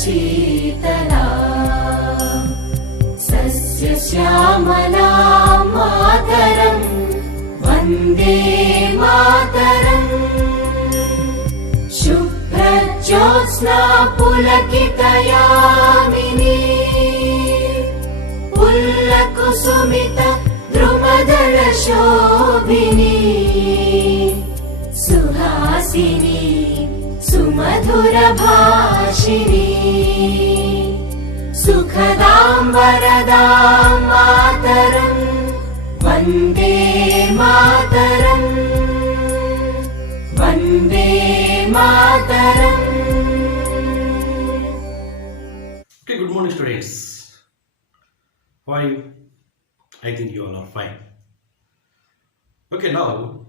Sheetla सस्यश्यामला Mataram Vande Mataram शुभ्रज्योत्स्ना पुलकितयामिनी पुल्लकुसुमित द्रुमदलशोभिनी Suhasini सुमधुरभाषिणी सुखदां वरदां Mataram Vande Mataram Vande Mataram. Okay, good morning students. How are you? I think you all are fine. Okay, now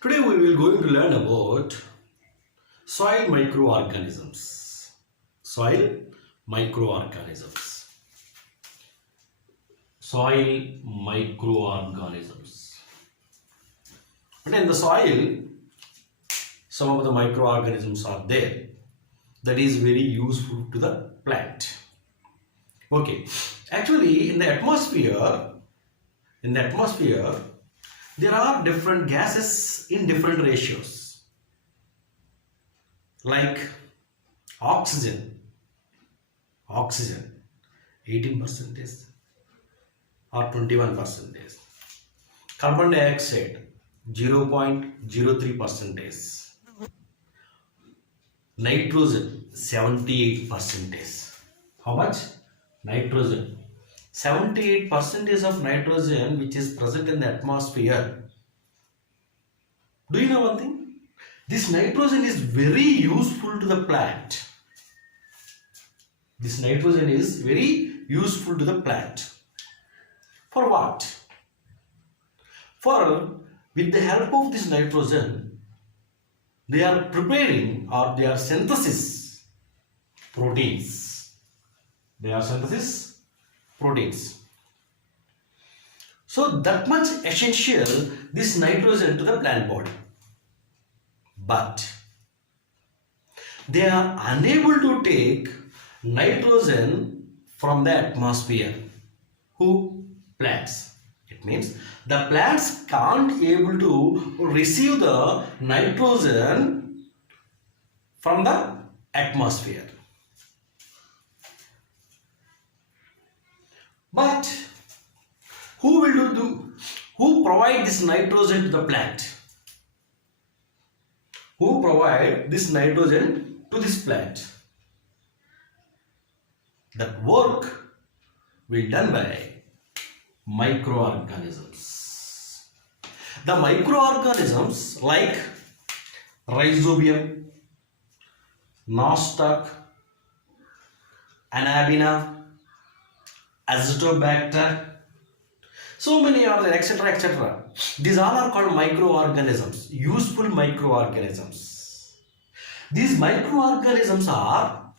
today we will going to learn about soil microorganisms. Soil microorganisms. Soil microorganisms. And in the soil, some of the microorganisms are there that is very useful to the plant. Okay, actually in the atmosphere there are different gases in different ratios, like oxygen 18% or 21%, carbon dioxide 0.03%, nitrogen 78%. How much? Nitrogen 78% of nitrogen which is present in the atmosphere. Do you know one thing? This nitrogen is very useful to the plant. This nitrogen is very useful to the plant. For what? For with the help of this nitrogen, they are preparing or they are synthesis proteins. They are synthesis proteins. So that much essential this nitrogen to the plant body. But they are unable to take nitrogen from the atmosphere. Who? Plants. It means the plants can't able to receive the nitrogen from the atmosphere. But who provide this nitrogen to the plant? Who provide this nitrogen to this plant? That work will be done by microorganisms. The microorganisms like rhizobium, nostoc, anabina, azotobacter, so many are there, etc., etc. These all are called microorganisms, useful microorganisms. These microorganisms are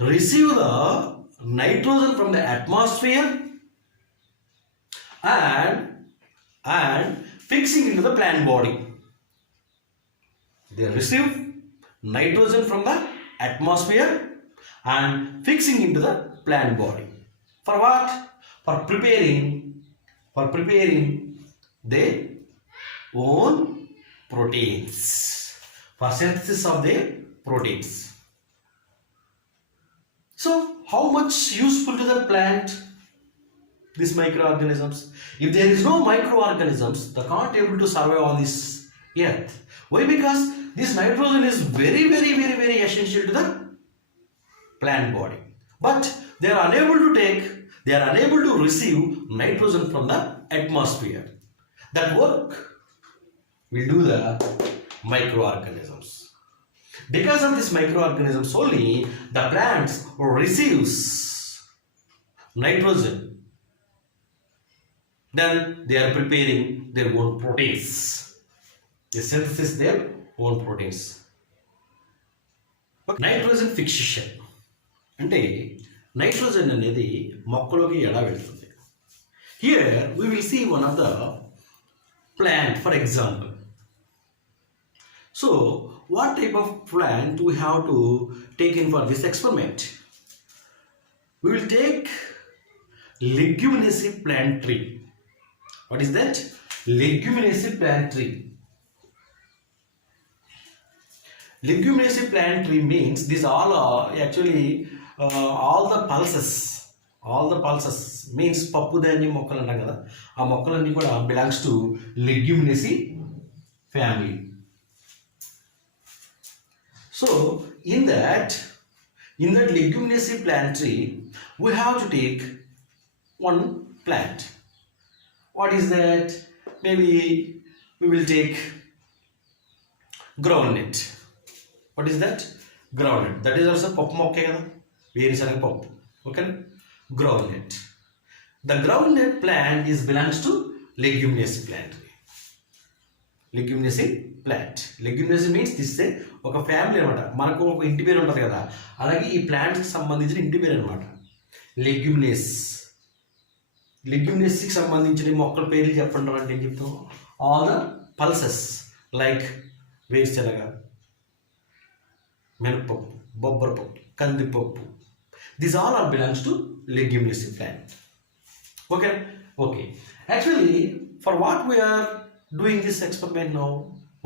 receive the nitrogen from the atmosphere and fixing into the plant body. They receive nitrogen from the atmosphere and fixing into the plant body. For what? For preparing their own proteins, for synthesis of their proteins. So how much useful to the plant these microorganisms? If there is no microorganisms, they can't able to survive on this earth. Why? Because this nitrogen is very essential to the plant body. But they are unable to receive nitrogen from the atmosphere. That work will do the microorganisms. Because of these microorganisms only, the plants receives nitrogen. Then they are preparing their own proteins. They synthesize their own proteins. Nitrogen fixation. అంటే nitrogen అనేది మొక్కలోకి ఎలా వెళ్తుంది? Here we will see one of the plant, for example. So what type of plant we have to take in for this experiment? We will take leguminaceous plant tree. What is that? Leguminaceous plant tree. Leguminaceous plant tree means these all are actually all the pulses. All the pulses means పప్పు ధాన్యం మొక్కలు అంటాం కదా, ఆ మొక్కలన్నీ కూడా belongs to leguminaceous family. So in that leguminaceous plant tree, we have to take one plant. What is that? Maybe we will take groundnut. What is that? Groundnut. That is also పప్పు మొక్కే కదా, వేరుశనగ పప్పు. Okay? Groundnut. The groundnut plant belongs to leguminaceous plant. Leguminaceous plant. Leguminaceous means this is ఒక family అనమాట. మనకు ఒక ఇంటి పేరు ఉంటుంది కదా, అలాగే ఈ ప్లాంట్కి సంబంధించిన ఇంటి పేరు అనమాట లెగ్యుమినేసికి సంబంధించిన మొక్కల పేర్లు చెప్పండి అంటే ఏం చెప్తాం? ఆల్ ద పల్సెస్ లైక్ వేరుశనగ, మినపప్పు, బొబ్బరపప్పు, కందిపప్పు. These all are belongs to leguminaceous plant. Okay. Actually, for what we are doing this experiment now,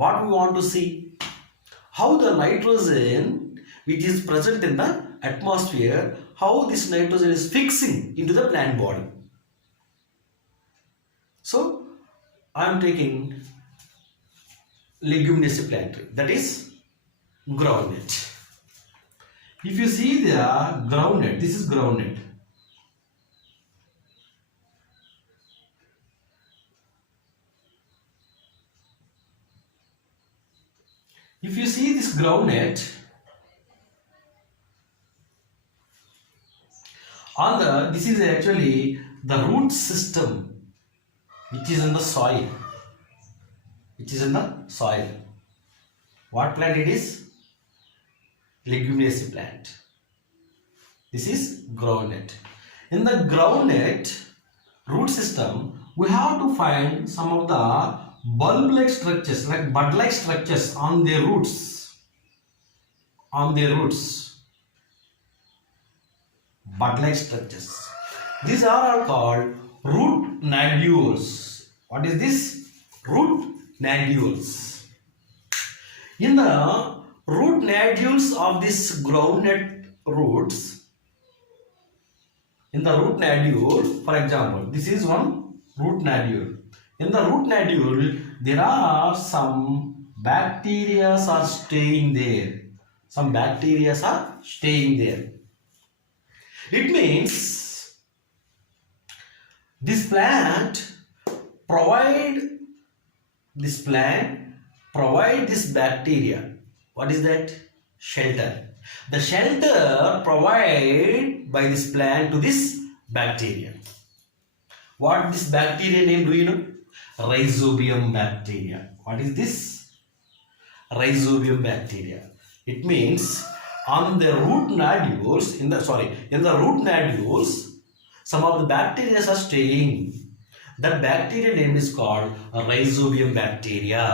what we want to see, how the nitrogen which is present in the atmosphere, how this nitrogen is fixing into the plant body. So I am taking leguminaceous plant tree, that is groundnut. If you see the groundnut, this is groundnut. If you see this groundnut, this is actually the root system which is in the soil. What plant it is? Leguminaceous plant. This is groundnut. In the groundnut root system, we have to find some of the bulb-like structures, like bud-like structures on their roots. Bud-like structures. These are all called root nodules. What is this? Root nodules. In the root nodules of this groundnut roots, in the root nodule, for example, this is one root nodule. In the root nodule, there are some bacteria are staying there. It means this plant provide this bacteria. What is that? Shelter. The shelter provided by this plant to this bacteria. What this bacteria name, do you know? Rhizobium bacteria. What is this? Rhizobium bacteria. It means on the root nodules, in the root nodules, some of the bacteria are staying. That bacteria name is called rhizobium bacteria.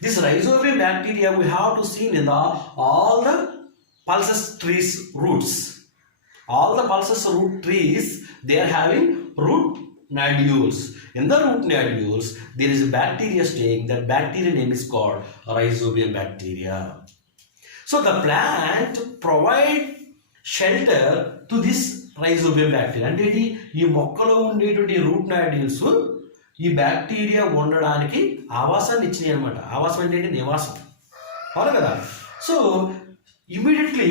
This rhizobium bacteria we have to see in all the pulses trees roots. All the pulses root trees, they are having root nodules. In the root nodules, there is a bacteria staying. That bacteria name is called rhizobium bacteria. So the plant provide shelter to this rhizobium bacteria. And ఈ మొక్కలో ఉండేటువంటి route nodules ఈ bacteria ఉండడానికి ఆవాసాన్ని ఇచ్చినాయి అనమాట. ఆవాసం అంటే నివాసం, అవును కదా. సో ఇమీడియట్లీ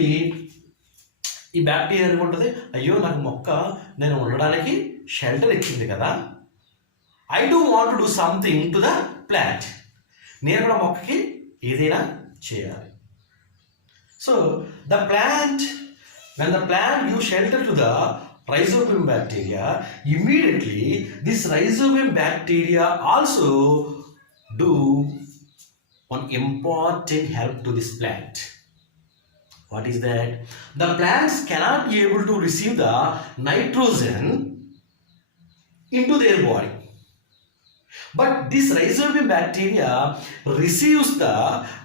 ఈ బ్యాక్టీరియా అనుకుంటుంది, అయ్యో నాకు మొక్క నేను ఉండడానికి షెల్టర్ ఇచ్చింది కదా, I do want to do something to the plant. నేను కూడా మొక్కకి ఏదైనా చేయాలి. So the plant, when the plant gives shelter to the rhizobium bacteria, immediately this rhizobium bacteria also do one important help to this plant. What is that? The plants cannot be able to receive the nitrogen into their body, But this rhizobium bacteria receives the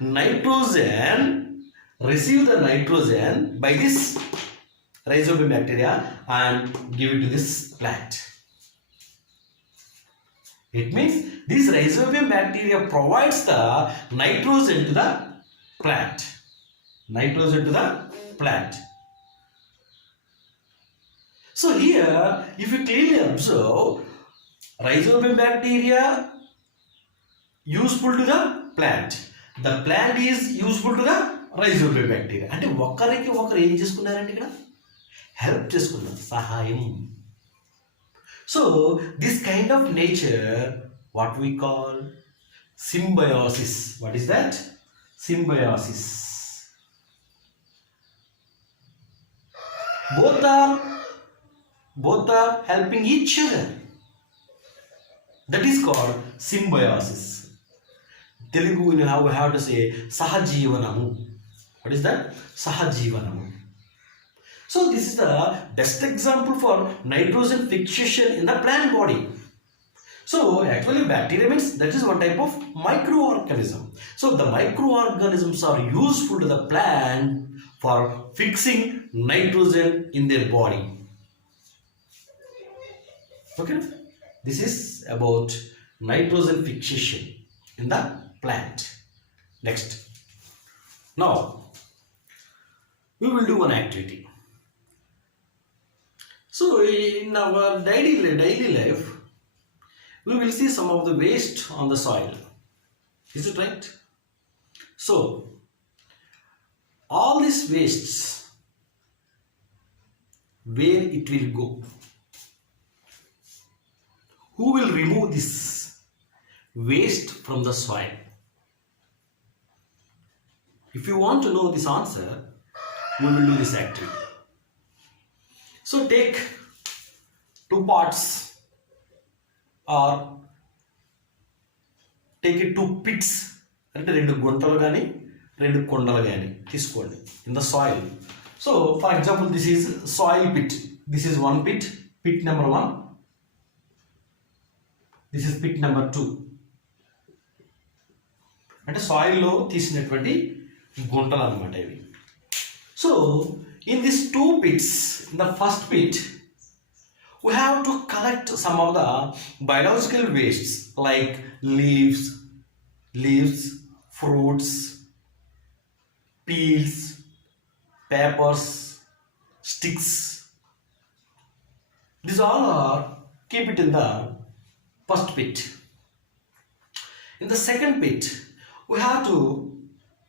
nitrogen by this rhizobium bacteria and give it to this plant. It means this rhizobium bacteria provides the nitrogen to the plant. So here, if you clearly observe, rhizobium bacteria useful to the plant. The plant is useful to the rhizobium bacteria. అంటే ఒకరికి ఒకరు ఏం చేసుకున్నారంటే ఇక్కడ help చేసుకున్నారు, సహాయం. So this kind of nature, what we call symbiosis. What is that? Symbiosis. Both are helping each other. That is called symbiosis. Telugu we have to say sahajeevanamu. What is that? Sahajeevanamu. So this is the best example for nitrogen fixation in the plant body. So actually bacteria means that is one type of microorganism. So the microorganisms are useful to the plant for fixing nitrogen in their body. Okay, this is about nitrogen fixation in the plant. Next, now we will do one activity. So in our daily life, we will see some of the waste on the soil. Is it right? So all these wastes, where it will go? Who will remove this waste from the soil? If you want to know this answer, we will do this activity. So take 2 pots or take it 2 pits, అంటే 2 గుంటలు కానీ 2 కొండలు కానీ తీసుకోండి in the soil. So for example, this is soil pit. This is one pit, pit number 1. This is pit number 2. అంటే సాయిల్లో తీసినటువంటి గుంటలు అన్నమాట ఇవి. So in these 2 pits, in the first pit, we have to collect some of the biological wastes like leaves, fruits, peels, papers, sticks. These all are keep it in the first pit. In the second pit, we have to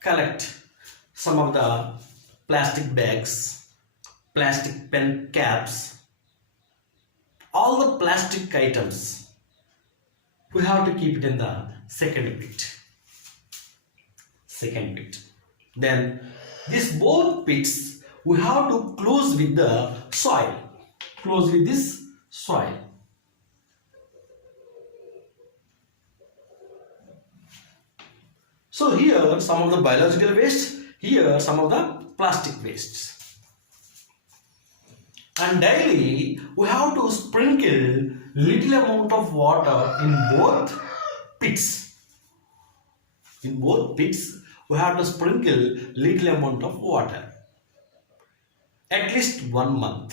collect some of the plastic bags, plastic pen caps, all the plastic items. We have to keep it in the second pit. Then these both pits we have to close with the soil. Close with this soil. So here some of the biological waste, here some of the plastic wastes. And daily we have to sprinkle little amount of water in both pits. In both pits we have to sprinkle little amount of water. At least 1 month.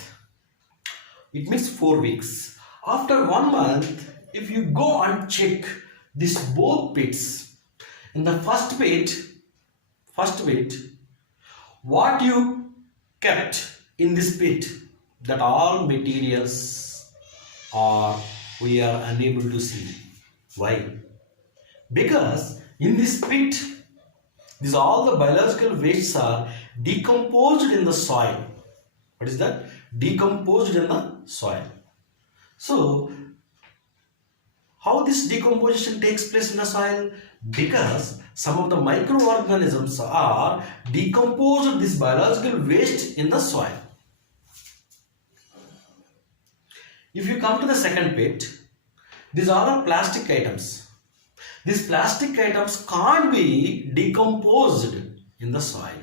It means 4 weeks. After 1 month, if you go and check this both pits, in the first pit, what you kept in this pit, that all materials are we are unable to see. Why? Because in this pit, these all the biological wastes are decomposed in the soil. What is that? Decomposed in the soil. So how this decomposition takes place in the soil? Because some of the microorganisms are decomposed this biological waste in the soil. If you come to the second pit, these are all plastic items. These plastic items can't be decomposed in the soil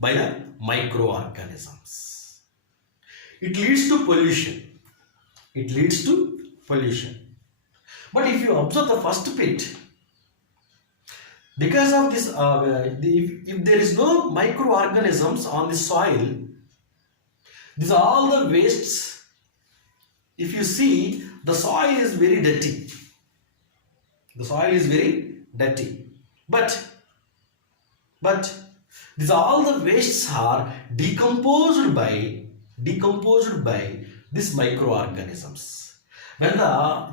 by the microorganisms. It leads to pollution. But if you observe the first pit, because of this, if there is no microorganisms on the soil, these are all the wastes. If you see, the soil is very dirty. The soil is very dirty. But these all the wastes are decomposed by these microorganisms. When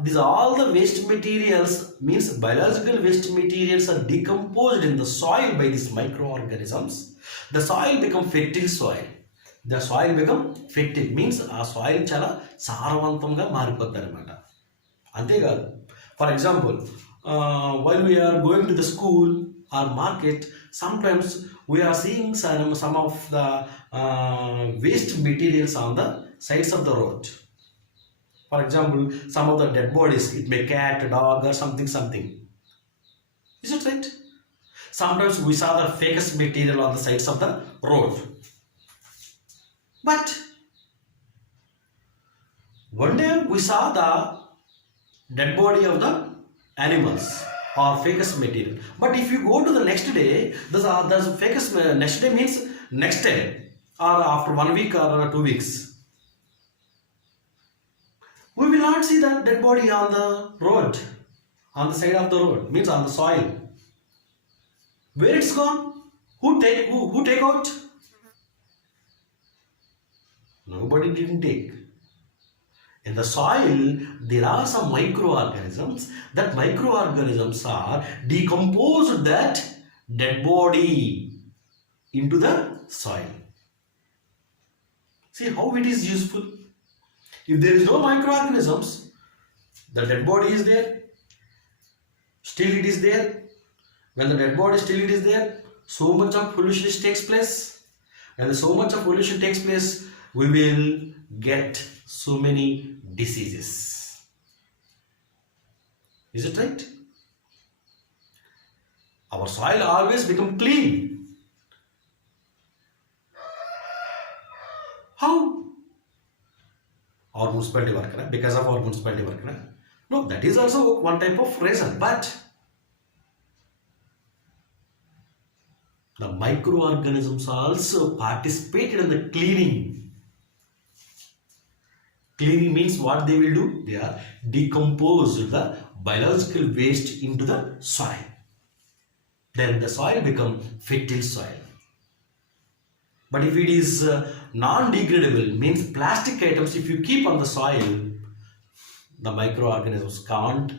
these all the waste materials, means biological waste materials, are decomposed in the soil by these microorganisms, the soil become fertile soil. The soil become fertile means ఆ soil చాలా సారవంతంగా మారిపోతుంది అనమాట. అంతేకాదు, for example, while we are going to the school or market, sometimes we are seeing some of the waste materials on the sides of the road. For example, some of the dead bodies, it may cat, dog or something. Is it right? Sometimes we saw the fecal material on the sides of the road. But one day we saw the dead body of the animals or fecal material. But if you go to the next day, there's fecal, next day means next day or after 1 week or 2 weeks. We will not see that dead body on the road, on the side of the road, means on the soil. Where it's gone? Who take out? Nobody didn't take. In the soil, there are some microorganisms. That microorganisms are decomposed that dead body into the soil. See how it is useful. If there is no microorganisms, the dead body is there. Still it is there. When the dead body still it is there, so much of pollution takes place. And so much of pollution takes place, we will get so many diseases. Is it right? Our soil always become clean. How? Our municipality work, because of our municipality work. No, that is also one type of reason. But the microorganisms also participated in the cleaning. Cleaning means what they will do? They are decompose the biological waste into the soil. Then the soil become fertile soil. But if it is non-degradable, means plastic items, if you keep on the soil, the microorganisms can't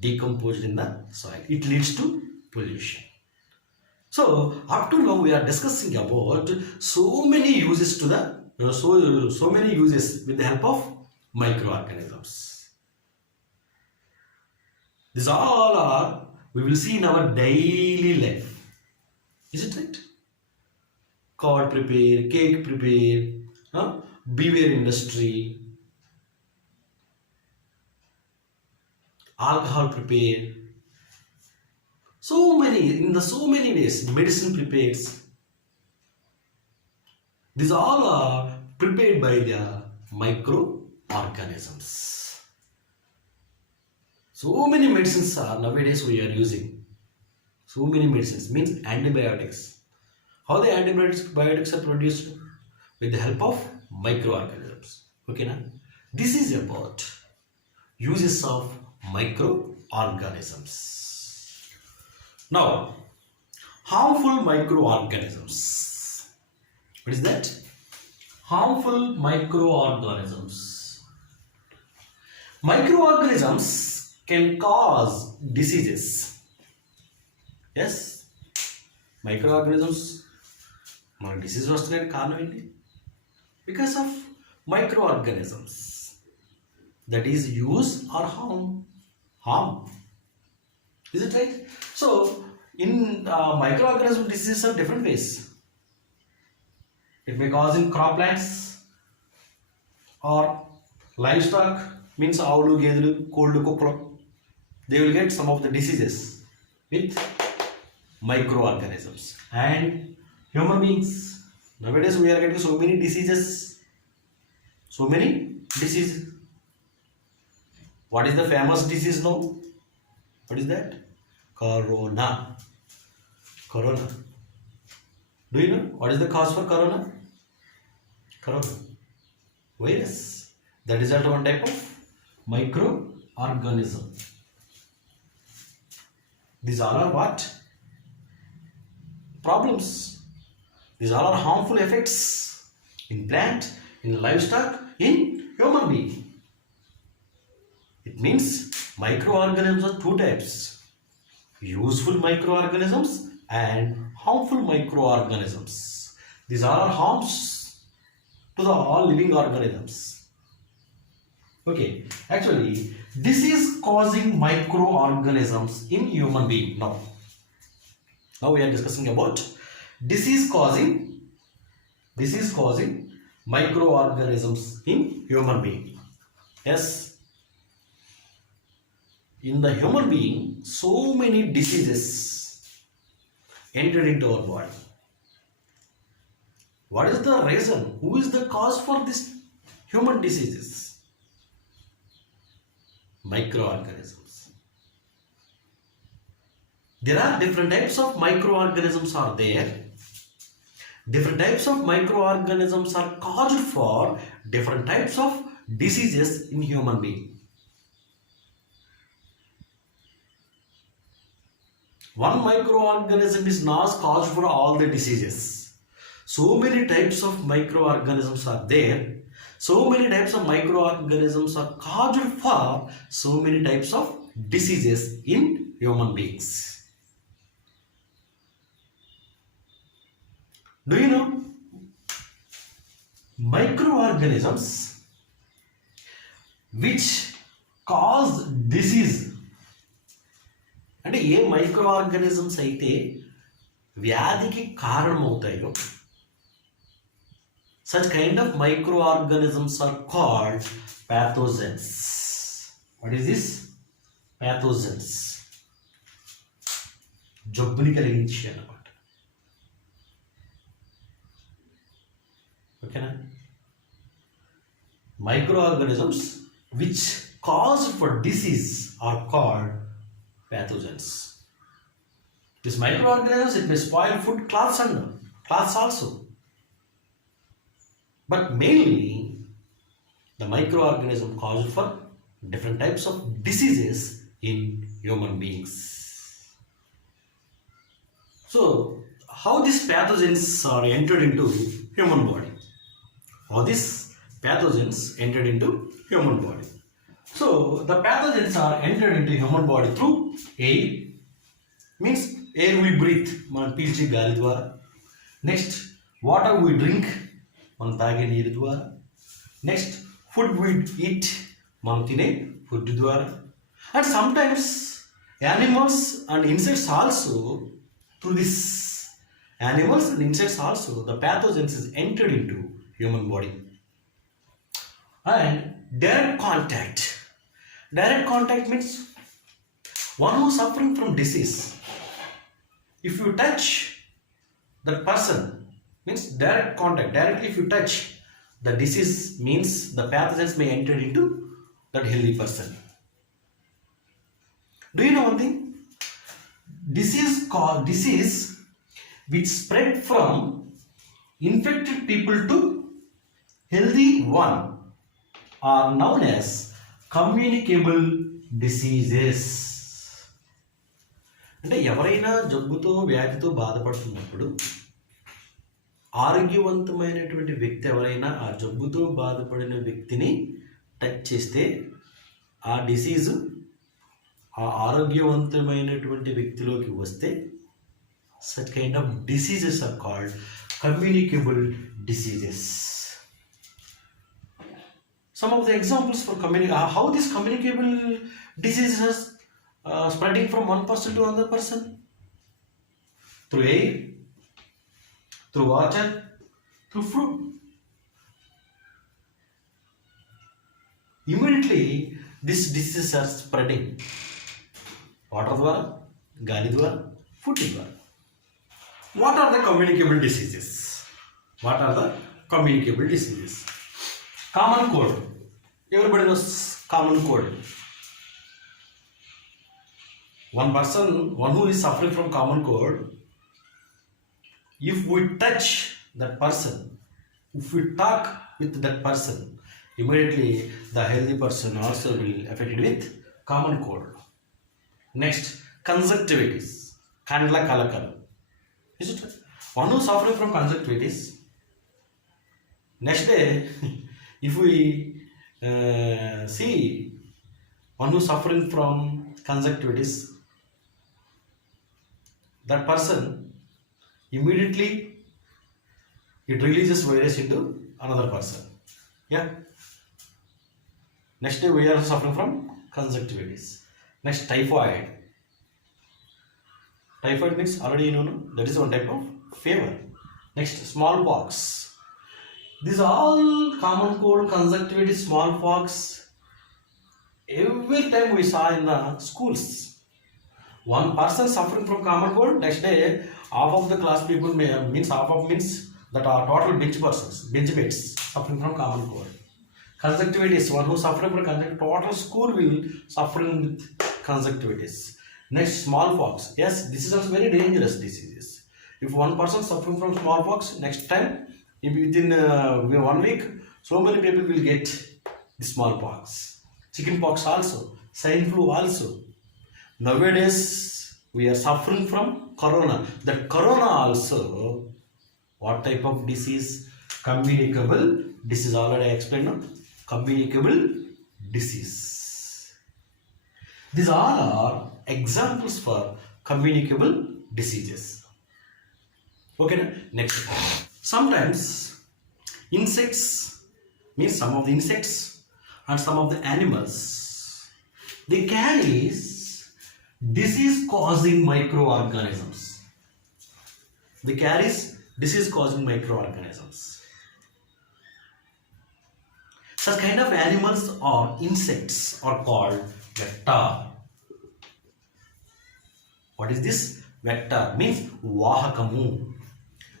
decompose in the soil. It leads to pollution. So up to now we are discussing about so many uses to the so many uses with the help of microorganisms. These all are we will see in our daily life. Is it right? Curd prepare, cake prepare, beer industry, alcohol prepare. So many ways. Medicine prepares. These all are prepared by the microorganisms. So many medicines are nowadays we are using. So many medicines means antibiotics. How the antibiotics are produced? With the help of microorganisms. Okay, now this is about uses of microorganisms. Now, harmful microorganisms. What is that? Harmful microorganisms. Microorganisms can cause diseases. Yes, microorganisms. మన disease వస్తున్నాయి కారణం ఏంటి? Because of microorganisms. That is use or harm. Is it right? So in microorganism diseases are different ways. It may cause in croplands or livestock, means ఆవులు, గేదెలు, కోళ్ళు, కుక్కలు. They will get some of the diseases with microorganisms. And human beings, nowadays we are getting so many diseases. What is the famous disease now? What is that? Corona. Corona. Do you know what is the cause for corona? Corona. Virus. That is also one type of microorganism. These all are what? Problems. These all are harmful effects in plant, in livestock, in human being. It means microorganisms are two types: useful microorganisms and harmful microorganisms. These are harms to the all living organisms. Okay, actually, this is causing microorganisms in human being. Now we are discussing about disease causing microorganisms in human being. Yes, in the human being, so many diseases entered into our body. What is the reason? Who is the cause for this human diseases? Microorganisms. There are different types of microorganisms are there. Different types of microorganisms are caused for different types of diseases in human being. One microorganism is not caused for all the diseases. So many types of microorganisms are there. So many types of microorganisms are caused for so many types of diseases in human beings. Do you know microorganisms which cause disease? అంటే ఏ మైక్రోఆర్గానిజమ్స్ అయితే వ్యాధికి కారణమవుతాయో, such kind of microorganisms are called pathogens. What is this? Pathogens. జబ్బుని కలిగించి అన్నమాట. ఓకేనా? Microorganisms which cause for disease are called pathogens. These microorganisms, it may spoil food, cloths and cloths also. But mainly the microorganism causes for different types of diseases in human beings. So how these pathogens are entered into human body? How these pathogens entered into human body? So the pathogens are entered into human body through air, means air we breathe, మనం పీల్చే గాలి ద్వారా. Next water we drink, మనం తాగే నీరు ద్వారా. Next food we eat, మనం తినే ఫుడ్ ద్వారా. And sometimes animals and insects also, through this animals and insects also, the pathogens is entered into human body. And direct contact means one who is suffering from disease. If you touch that person, means direct contact. Directly if you touch the disease, means the pathogens may enter into that healthy person. Do you know one thing? Disease which spread from infected people to healthy one are known as communicable diseases. అంటే ఎవరైనా జబ్బుతో వ్యాధితో బాధపడుతున్నప్పుడు ఆరోగ్యవంతమైనటువంటి వ్యక్తి ఎవరైనా ఆ జబ్బుతో బాధపడిన వ్యక్తిని టచ్ చేస్తే ఆ డిసీజు ఆ ఆరోగ్యవంతమైనటువంటి వ్యక్తిలోకి వస్తే such kind of diseases are called communicable diseases. Some of the examples for how this communicable diseases spreading from one person to another person: through air, through water, through food. Immediately these diseases are spreading. Water ద్వారా, గాలి ద్వారా, food ద్వారా. What are the communicable diseases? Common cold. Everybody knows common cold. one person, one who is suffering from common cold, if we touch that person, if we talk with that person, immediately the healthy person also will affected with common cold. Next, conjunctivitis, kandla kalakal. Is it one who is suffering from conjunctivitis? Next day, if we see one who is suffering from conjunctivitis, that person immediately it releases virus into another person. Yeah. Next day we are suffering from conjunctivitis. Next, typhoid. Typhoid means already you know that is one type of fever. Next, smallpox. These are all common cold, conjunctivitis, smallpox. Every time we saw in the schools. One person suffering from common cold, next day half of the class people means that are total bench persons, bench mates suffering from common cold. Conjunctivitis, one who suffering from conjunctivitis, total school will suffering with conjunctivitis. Next, smallpox. Yes, this is also very dangerous disease. If one person suffering from smallpox, next time within 1 week, so many people will get the smallpox. Chickenpox also, swine flu also. Nowadays, we are suffering from corona. That corona also, what type of disease? Communicable disease. Already I explained. No? Communicable disease. These all are examples for communicable diseases. Okay. Next. Sometimes insects means some of the insects and some of the animals, they carry disease causing microorganisms. They carry disease causing microorganisms. Such kind of animals or insects are called vector. What is this? Vector means వాహకము.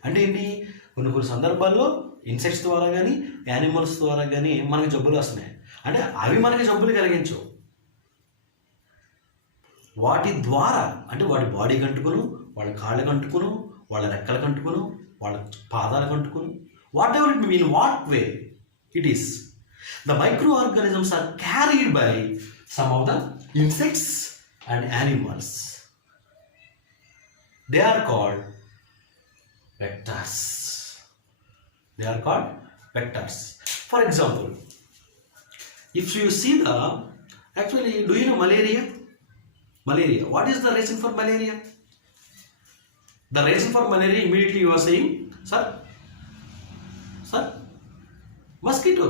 అంటే ఏంటి? కొన్ని సందర్భాల్లో insects ద్వారా కానీ animals ద్వారా కానీ మనకి జబ్బులు వస్తున్నాయి. అంటే అవి మనకి జబ్బులు కలిగించవు. వాటి ద్వారా అంటే వాటి బాడీకి అంటుకును, వాళ్ళ కాళ్ళకి అంటుకును, వాళ్ళ రెక్కలకు అంటుకును, వాళ్ళ పాదాలకు అంటుకును. Whatever it mean, what way it is. The microorganisms are carried by some of the insects and animals. They are called vectors. They are called vectors. For example, if you see actually, do you know malaria? Malaria. What is the reason for malaria? The reason for malaria, immediately you are saying, sir, mosquito.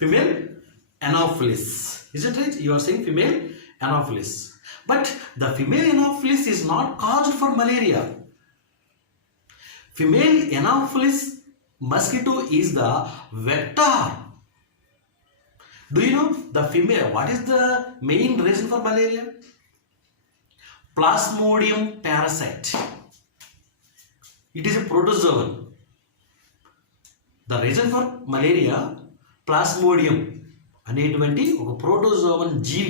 Female Anopheles. Is it right? You are saying female Anopheles. But the female Anopheles is not caused for malaria. Female Anopheles mosquito is the vector. Do you know the female? What is the main reason for malaria? Plasmodium parasite. It is a protozoan. The reason for malaria, plasmodium అనేటువంటి ఒక protozoan జీవి